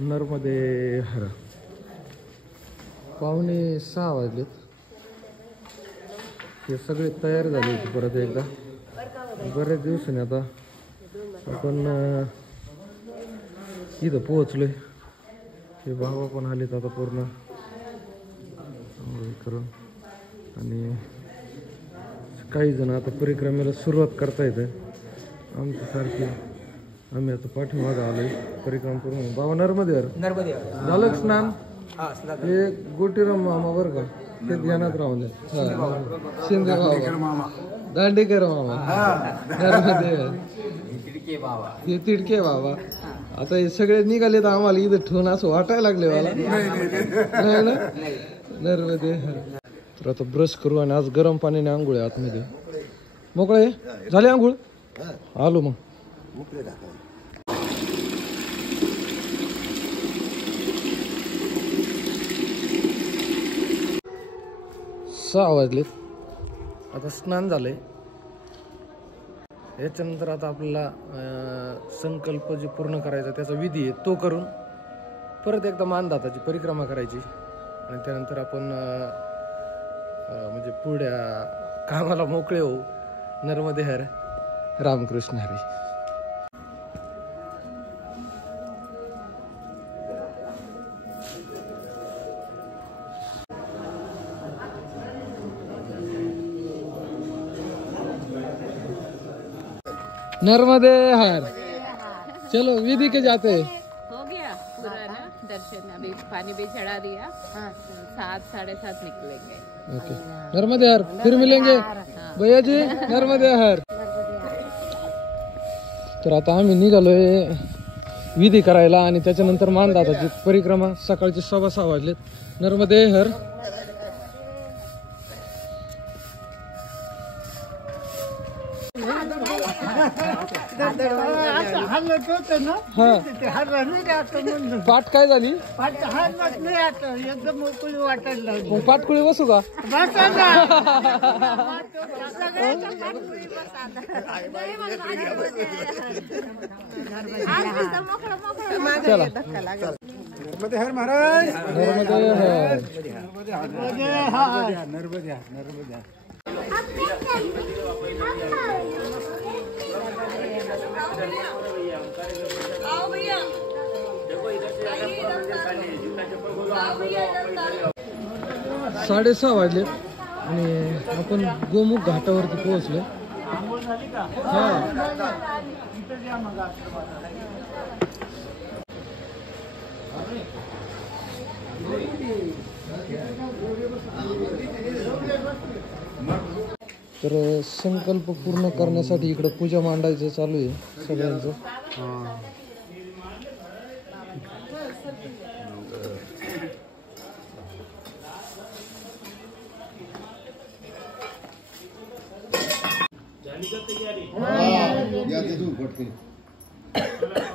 नरमध्ये हर 5:45 वाजलेत. हे सगळे तयार झाले होते परत एकदा. बऱ्याच दिवसांनी आता आपण इथं पोहोचलोय. हे भावा पण आलेत आता पूर्ण करून. आणि काही जण आता परिक्रमेला सुरुवात करता येतं. आमच्यासारखे आम्ही आता पाठीमागं आलोय परिक्रमा करून. बाबा नर्मदेवर झालं स्नान. हे गोटीराम मामा बरं का, ते ध्यानात राहून शिंदे मामा, दांडेकर मामा, नर्मदेवर हे तिडके बाबा. आता हे सगळे निघाले तर आम्हाला इथं ठेवून असं वाटायला लागले मला. नाही ना नर्मदे. तर आता ब्रश करू आणि आज गरम पाण्याने आंघोळ आहे आतमध्ये. मोकळे झाले आंघोळ. आलो मग. 6 वाजलेत. आता स्नान झालंय. याच्यानंतर आता आपल्याला संकल्प जे पूर्ण करायचा त्याचा विधी आहे तो करून परत एकदा मानदाताची परिक्रमा करायची. आणि त्यानंतर आपण म्हणजे पुढ्या कामाला मोकळे होऊ. नर्मदे हर, रामकृष्ण हरी. नर्मदे हर. चलो विधि के जाते. हो गया पूरा ना दर्शन. अभी पानी भी चढ़ा दिया. 7-7:30 निकलेंगे. ओके. नर्मदे हर. फिर मिलेंगे भैया जी. नर्मदे हर. तर आता आम्ही निघालोय विधी करायला आणि त्याच्यानंतर मानदाताची परिक्रमा. सकाळचे 6:15 वाजलेत. नर्मदे हर. पाठ काय झाली. एकदम मोकळी वाटायला लागली. मग पाठकुळी बसू का. चला. नर्मदे हर महाराज. नर्मदे हर. नर्मदे नर्मदे. साडे 6 वाजले आणि आपण गोमुख घाटावरती पोहोचलो. तर संकल्प पूर्ण करण्यासाठी इकडं पूजा मांडायचं चालू आहे सगळ्यांचं.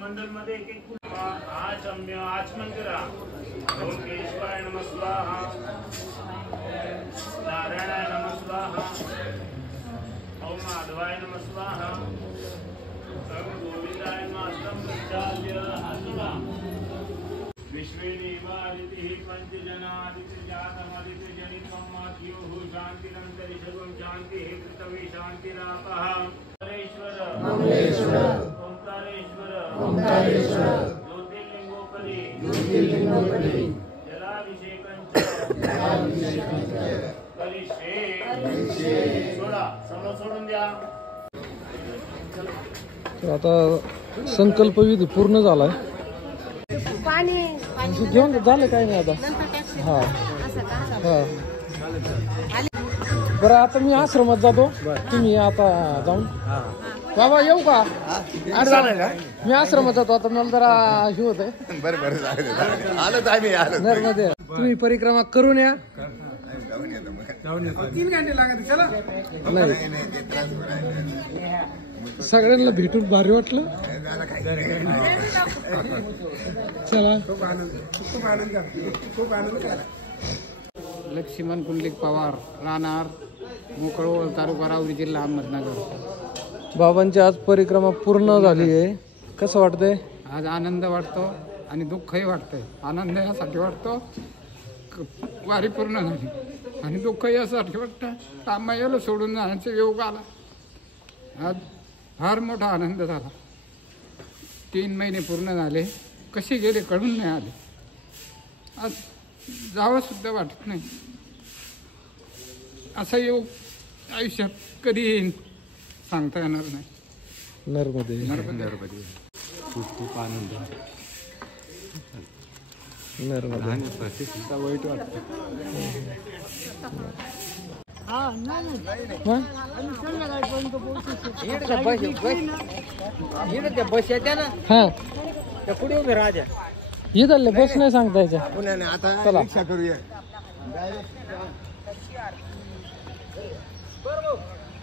मंडल मध्ये एक आचम्य आचमन करा. ओम केशवाय नमः स्वाहा, नारायणाय नमः स्वाहा, ओम माधवाय नमः स्वाहा, ओम गोविंदाय नमः स्वाहा. विश्वे देवादितिः पंचजनादिति जातमदिति जनितं माध्योः शान्तिरन्तरि सर्वं शान्तिः पृथ्वी शान्तिरापः. हरेश्वर ओंकारेश्वर ज्योतिर्लिंगोपरि जलाभिषेकंच करिष्ये. सोडून द्या. तर आता संकल्प विधी पूर्ण झालाय. घेऊन झालं काय नाही आता. हा हा बरं. आता मी आश्रमात जातो. तुम्ही आता जाऊन बाबा येऊ का. मी आश्रमात जातो आता. मला जरा हे होत आहे. नर्मदे. तुम्ही परिक्रमा करून या. 3 घंटे लागत. चला. सगळ्यांना भेटून भारी वाटलं. चला. खूप आनंद. लक्ष्मण कुंडलिक पवार, राहणार मोकळोळ, तालुका राहुरी, जिल्हा अहमदनगर. बाबांची आज परिक्रमा पूर्ण झाली आहे. कसं वाटतंय. आज आनंद वाटतो. आणि दुःखही वाटतंय. आनंद यासाठी वाटतो वारी पूर्ण झाली आणि दुःख यासाठी वाटतं रामायाला सोडून जाण्याचा योग आला. आज फार मोठा आनंद झाला. 3 महिने पूर्ण झाले, कसे गेले कळून नाही आले. आज जावं सुद्धा वाटत नाही. असा योग आयुष्यात कधी येईल सांगता येणार नाही. नर्मदे. खूप आनंद नर्मदे. वाईट वाटतं. बस येत्या ना हा त्या पुढे उभे राजा इथले बस नाही सांगता यायच्या. पुण्याने आता चला. रिक्षा करूया.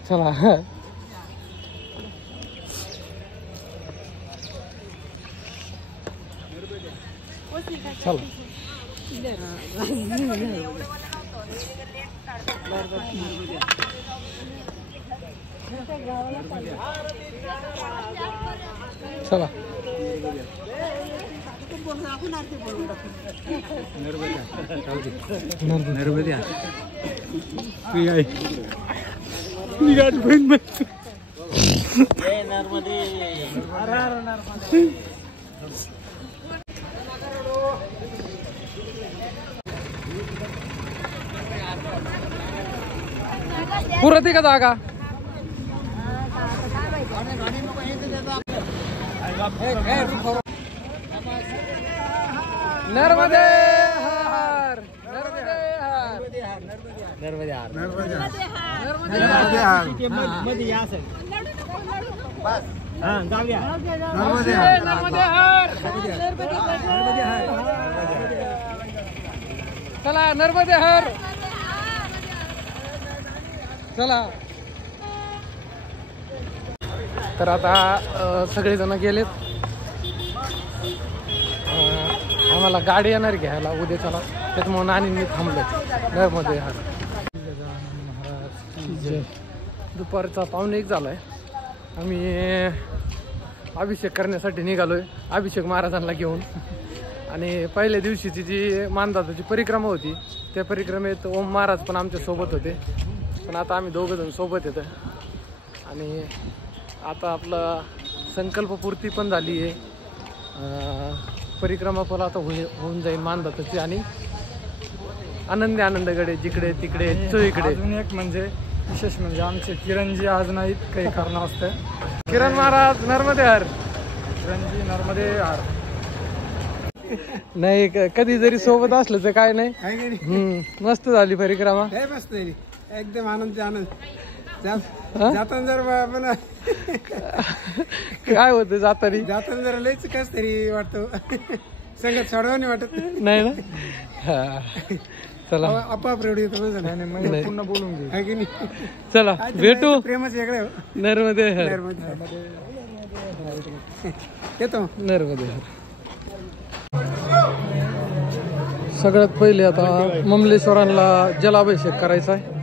चला चला. चला नर्मदे निघाट बंद पुरती का जागा? नर्मदे हर. नर्मदे हर. नर्मदे हार नर्मदे हर. मध्ये या असेल बस हा जाऊया. नर्मदे हर. चला नर्मदे हर. चला. तर आता सगळेजण गेलेत. आम्हाला गाडी येणार घ्यायला उद्या. चला त्याच्यामुळे नानी मी थांबलो नर्मदे हर. दुपारचा 1:45 झालाय. आम्ही अभिषेक करण्यासाठी निघालोय अभिषेक महाराजांना घेऊन. आणि पहिल्या दिवशीची जी मानदाताची परिक्रमा होती त्या परिक्रमेत ओम महाराज पण आमच्या सोबत होते. पण आता आम्ही दोघंजण सोबत येतो. आणि आता आपलं संकल्पपूर्ती पण झाली आहे. परिक्रमा पण आता होऊन जाईल मानदाताची. आणि आनंदगडे जिकडे तिकडे चोईकडे. अजून एक म्हणजे विशेष म्हणजे आमचे किरणजी आज नाहीत, काही कारण असतं. किरण महाराज नर्मदे हर. किरणजी नर्मदे हर. नाही कधी जरी सोबत असलं तर काय नाही. आहे की नाही? मस्त झाली परिक्रमा. लय मस्त झाली. एकदम आनंद जाताना जर मला काय होतं जातानी जरा लयच कस तरी वाटतो. संगत सोडवा नाही वाटत नाही ना. हा. चला आपाप रेवडी येतो नाही. पुन्हा बोलून घेऊ. आहे की नाही? चला भेटू. प्रेमच वेगळं नर्मदे हर. येतो नर्मदे हर. सगळ्यात पहिले आता ममलेश्वरांना जलाभिषेक करायचा आहे.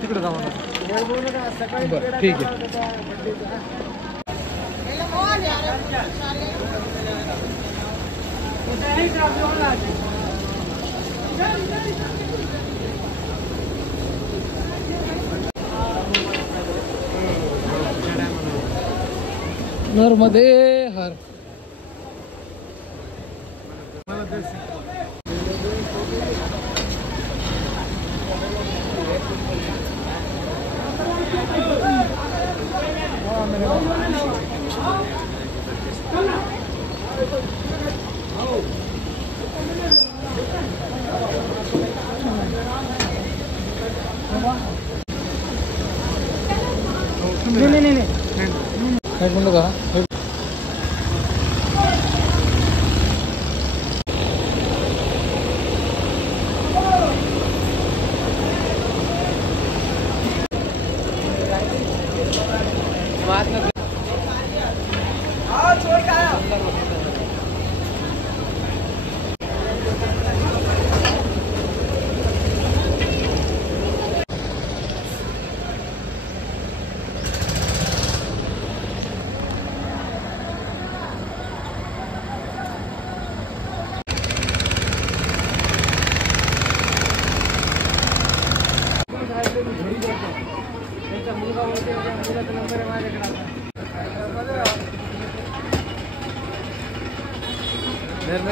तिकडे जाऊ. बरं ठीक आहे. नर्मदे हर. नाही एक मिनिट का.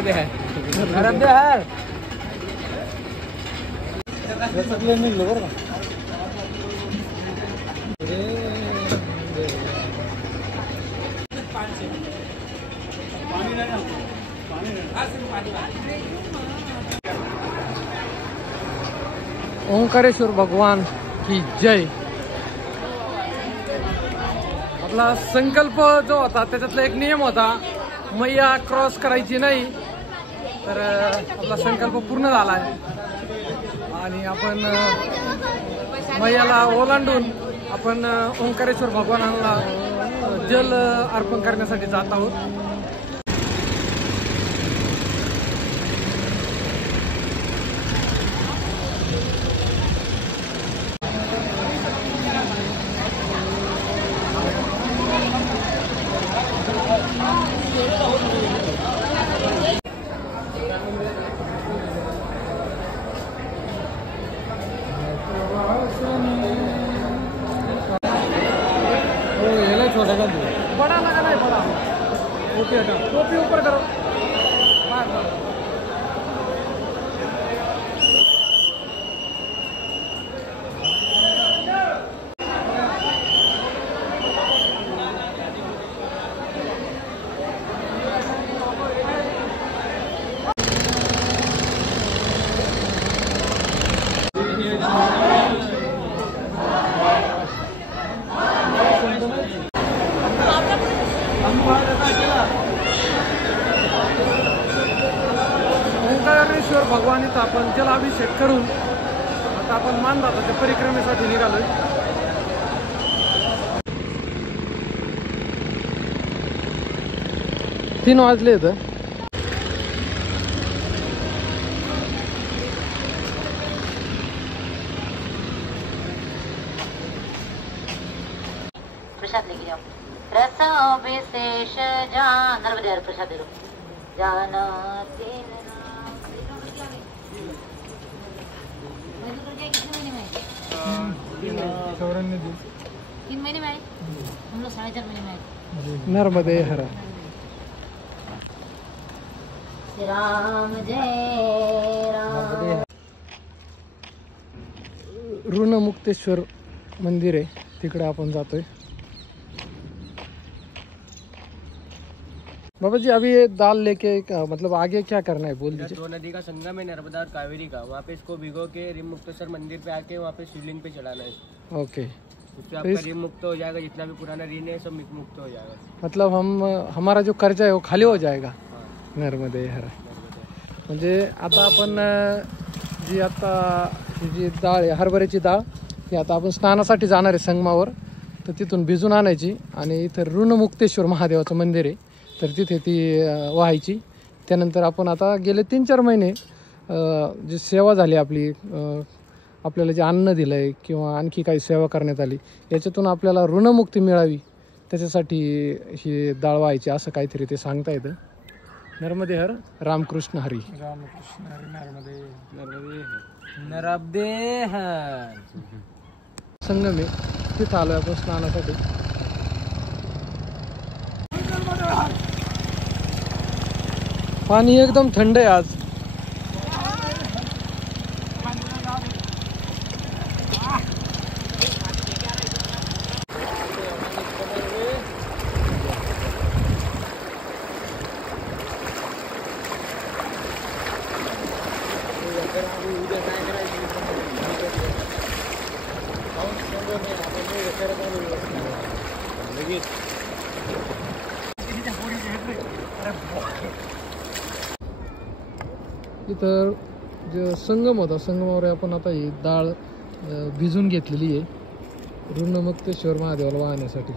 नर्मदे हर निघलो बरं का. ओंकारेश्वर भगवान की जय. आपला संकल्प जो होता त्याच्यातला एक नियम होता, मैया क्रॉस करायची नाही. तर आपला संकल्प पूर्ण झाला आहे आणि आपण मैयाला ओलांडून आपण ओंकारेश्वर भगवानाला जल अर्पण करण्यासाठी जात आहोत. बड़ा लगा नहीं बड़ा. ओके टोपी ऊपर करो. ओंकारेश्वर भगवान इथं आपण जलाभिषेक करून आता आपण मानदाताच्या परिक्रमेसाठी निघालोय. तीन वाजले इथं. प्रसाद लेके जाओ. रसों विशेष जान नर्मदे हर प्रसाद दे दो. जाना तीन महीने में आए. हम लोग 4.5 महीने में आए. नर्मदे हर. राम जय राम. ऋणमुक्तेश्वर मंदिर आहे, तिकडे आपण जातोय. बाबा जी अभी ये दाल लेके मतलब आगे क्या करना है बोल दीजिए. दो नदी का संगम है, नर्मदा और कावेरी का. वहाँ पे इसको भिगो के ऋणमुक्तेश्वर मंदिर पे आके वहाँ पे शिवलिंग पे चढ़ाना है. ओके. उससे आपका ऋण मुक्त हो जाएगा. जितना भी पुराना ऋण है सब मुक्त हो जाएगा. मतलब हमारा जो कर्जा आहे वो खाली हो जाएगा. नर्मदे हर. म्हणजे आता आपण जी आता ही जी डाळ आहे हरभऱ्याची डाळ ही आता आपण स्नानासाठी जाणार आहे संगमावर. तर तिथून भिजून आणायची आणि इथं ऋणमुक्तेश्वर महादेवाचं मंदिर आहे तर तिथे ती व्हायची. त्यानंतर आपण आता गेले 3-4 महिने जी सेवा झाली आपली, आपल्याला जे अन्न दिलं आहे किंवा आणखी काही सेवा करण्यात आली याच्यातून आपल्याला ऋणमुक्ती मिळावी त्याच्यासाठी ही डाळ व्हायची असं काहीतरी ते सांगता येतं. नर्मदे हर. रामकृष्ण हरी. रामकृष्ण हरी. नर्मदे नर्मदे हर. संगम आहे तिथं आलोय आपण स्नानासाठी. पाणी एकदम थंड आहे आज. इथं जो संगम होता संगमावर आपण आता ही डाळ भिजून घेतलेली आहे ऋणमुक्तेश्वर महादेवाला वाहण्यासाठी.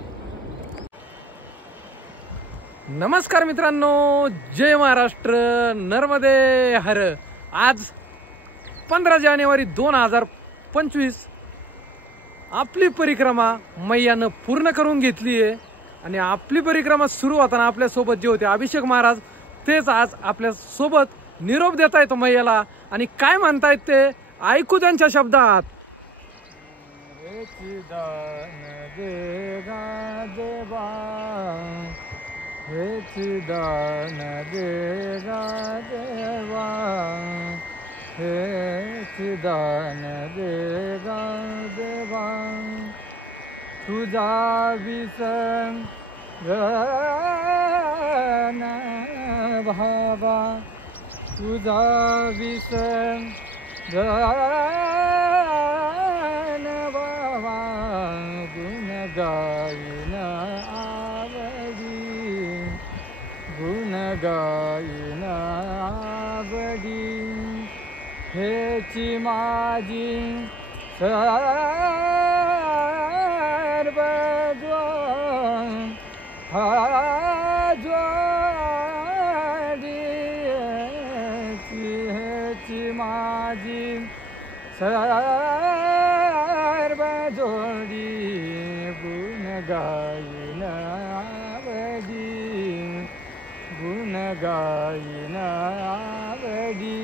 नमस्कार मित्रांनो, जय महाराष्ट्र. नर्मदे हर. आज 15 जानेवारी 2025 आपली परिक्रमा मैयानं पूर्ण करून घेतली आहे आणि आपली परिक्रमा सुरू होताना आपल्यासोबत जे होते अभिषेक महाराज तेच आज आपल्यासोबत निरोप देता येतो मैयाला आणि काय म्हणतायत ते ऐकू त्यांच्या शब्दात. हेच दान देगा देवा, हेच दान देगा देवा, तुझा विसंगन भावा, तुझा विसंगन भावा, गुण गाईन आवडी, गुण गाईन आवडी, हेची माझी सर्वजोड जोडी, हेची माझी सर्वजोडी, गुण गाईन आवडी, गुण गाईन आवडी,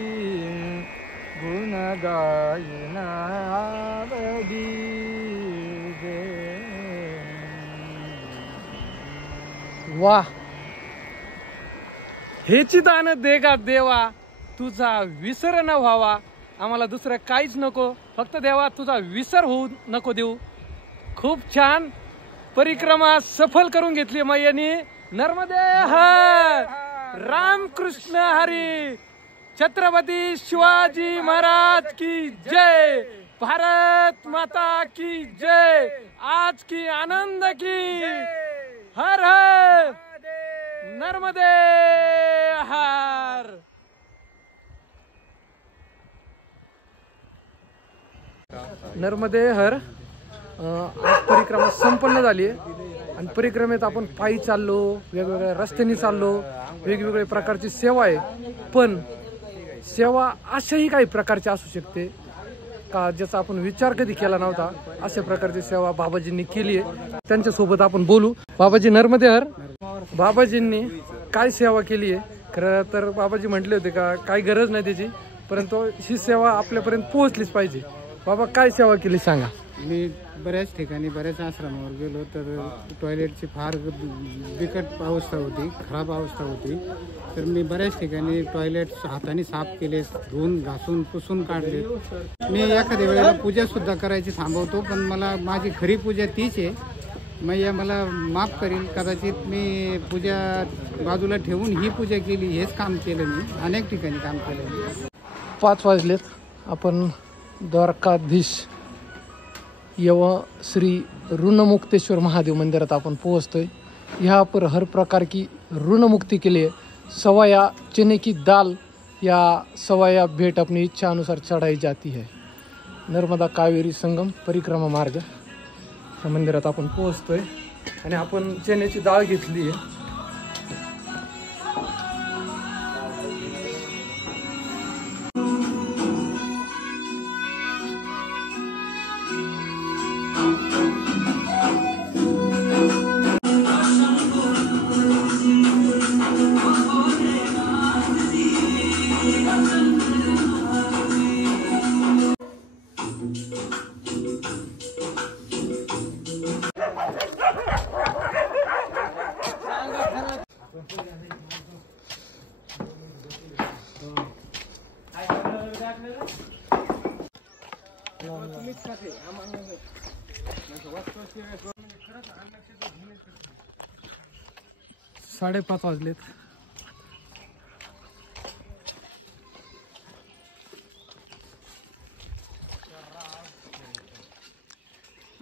गुण गाईन आवडी गे. वा, हेची दान देगा देवा, तुझा विसर न व्हावा. आम्हाला दुसरं काहीच नको, फक्त देवा तुझा विसर होऊ नको देऊ. खूप छान परिक्रमा सफल करून घेतली मैयानी. नर्मदे हर, रामकृष्ण हरी, छत्रपती शिवाजी महाराज की जय, भारत माता की जय, आज की आनंद की, हर हर नर्मदे हर. नर्मदे हर. आज परिक्रमा संपन्न झाली आहे आणि परिक्रमेत आपण पायी चाललो, वेगवेगळ्या रस्त्याने चाललो, वेगवेगळ्या प्रकारची सेवा आहे. पण सेवा अशाही काही प्रकारची असू शकते का ज्याचा आपण विचार कधी केला नव्हता. अशा प्रकारची सेवा बाबाजींनी केली आहे. त्यांच्यासोबत आपण बोलू. बाबाजी नर्मदे हर. बाबाजींनी काय सेवा केली आहे? खरं तर बाबाजी म्हटले होते का काही गरज नाही त्याची, परंतु ही सेवा आपल्यापर्यंत पोहोचलीच पाहिजे. बाबा काय सेवा केली सांगा. मी बऱ्याच ठिकाणी बऱ्याच आश्रमावर गेलो तर टॉयलेटची फार बिकट अवस्था होती, खराब अवस्था होती. तर मी बऱ्याच ठिकाणी टॉयलेट हाताने साफ केले, धुवून घासून पुसून काढले. मी एखाद्या वेळेला पूजासुद्धा करायची थांबवतो, पण मला माझी खरी पूजा तीच आहे. मैया मला माफ करील. कदाचित मी पूजा बाजूला ठेवून ही पूजा केली, हेच काम केलं मी. अनेक ठिकाणी काम केलं मी. 5 वाजलेत. आपण द्वारकाधीश यव श्री ऋणमुक्तेश्वर महादेव मंदिरात आपण पोहोचतोय. यहाँ पर हर प्रकार की ऋणमुक्ति के लिए सवाया चने की दाल या सवाया भेंट अपनी इच्छा अनुसार चढ़ाई जाती है. नर्मदा कावेरी संगम परिक्रमा मार्ग या मंदिरात आपण पोहोचतोय आणि आपण चण्याची डाळ घेतली आहे. साडेपाच वाजलेत.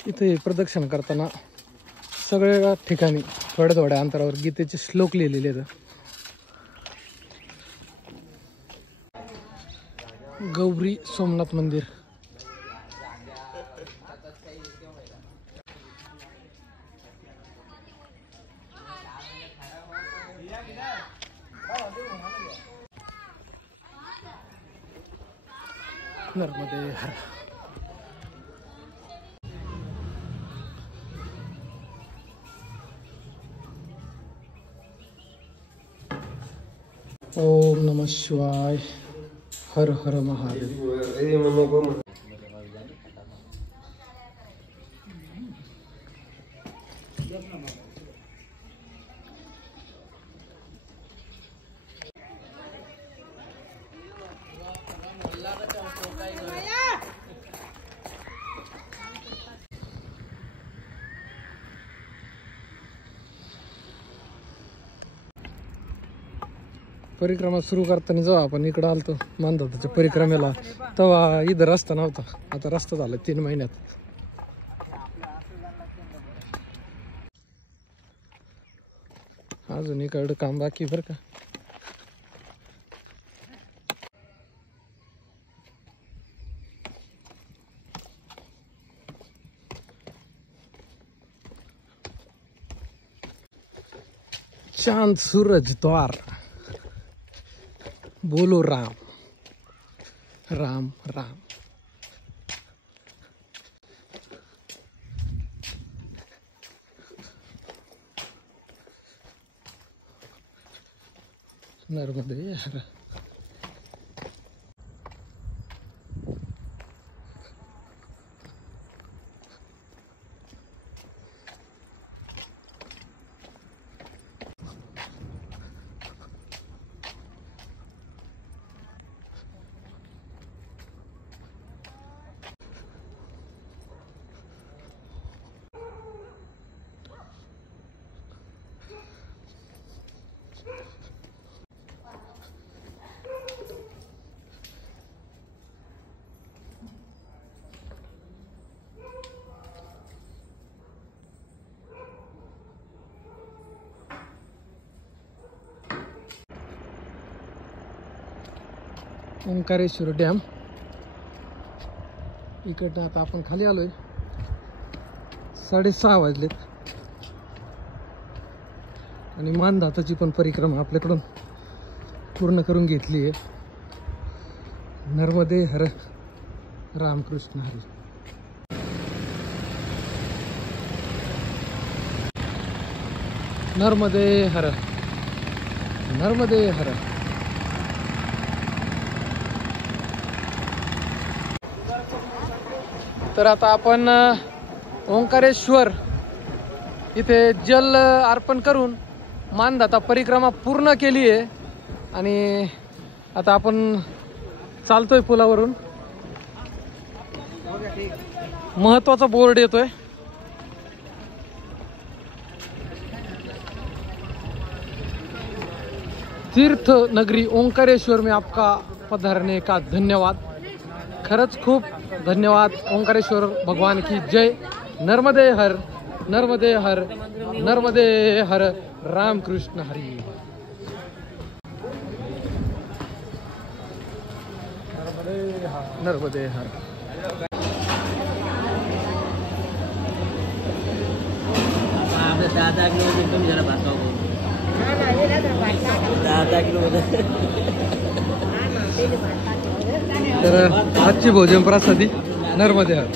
इथे प्रदक्षिण करताना सगळ्या ठिकाणी थोड्या थोड्या अंतरावर गीतेचे श्लोक लिहिलेले आहेत. गौरी सोमनाथ मंदिर. नर्मदे हर. ओम नमः शिवाय. हर हर महादेव. परिक्रमा सुरू करताना जेव्हा आपण इकडं आलतो मानधाताच्या परिक्रमेला तेव्हा इथं रस्ता नव्हता. आता रस्ता झाला 3 महिन्यात. अजून इकडं काम बाकी बरं का. चांद सूरज द्वार बोलो राम राम राम. नर्मदे हर. ओंकारेश्वर डॅम. इकडनं आता आपण खाली आलोय. 6:30 वाजलेत आणि मानधाताची पण परिक्रमा आपल्याकडून पूर्ण करून घेतली आहे. नर्मदे हर रामकृष्ण हरी. नर्मदे हर नर्मदे हर. तर आता आपण ओंकारेश्वर इथे जल अर्पण करून मानधाता परिक्रमा पूर्ण केली आहे आणि आता आपण चालतोय पुलावरून. महत्वाचा बोर्ड येतोय. तीर्थ नगरी ओंकारेश्वर में आपका पधारने का धन्यवाद. खरंच खूप धन्यवाद. ओंकारेश्वर भगवान की जय. नर्मदे हर नर्मदे हर नर्मदे हर रामकृष्ण हरी. नर्मदे हर. 10 किलोमीटर तुम्ही जरा भागाव. 10 किलोमीटर. तर आजची भोजन प्रसादी नर्मदे हर.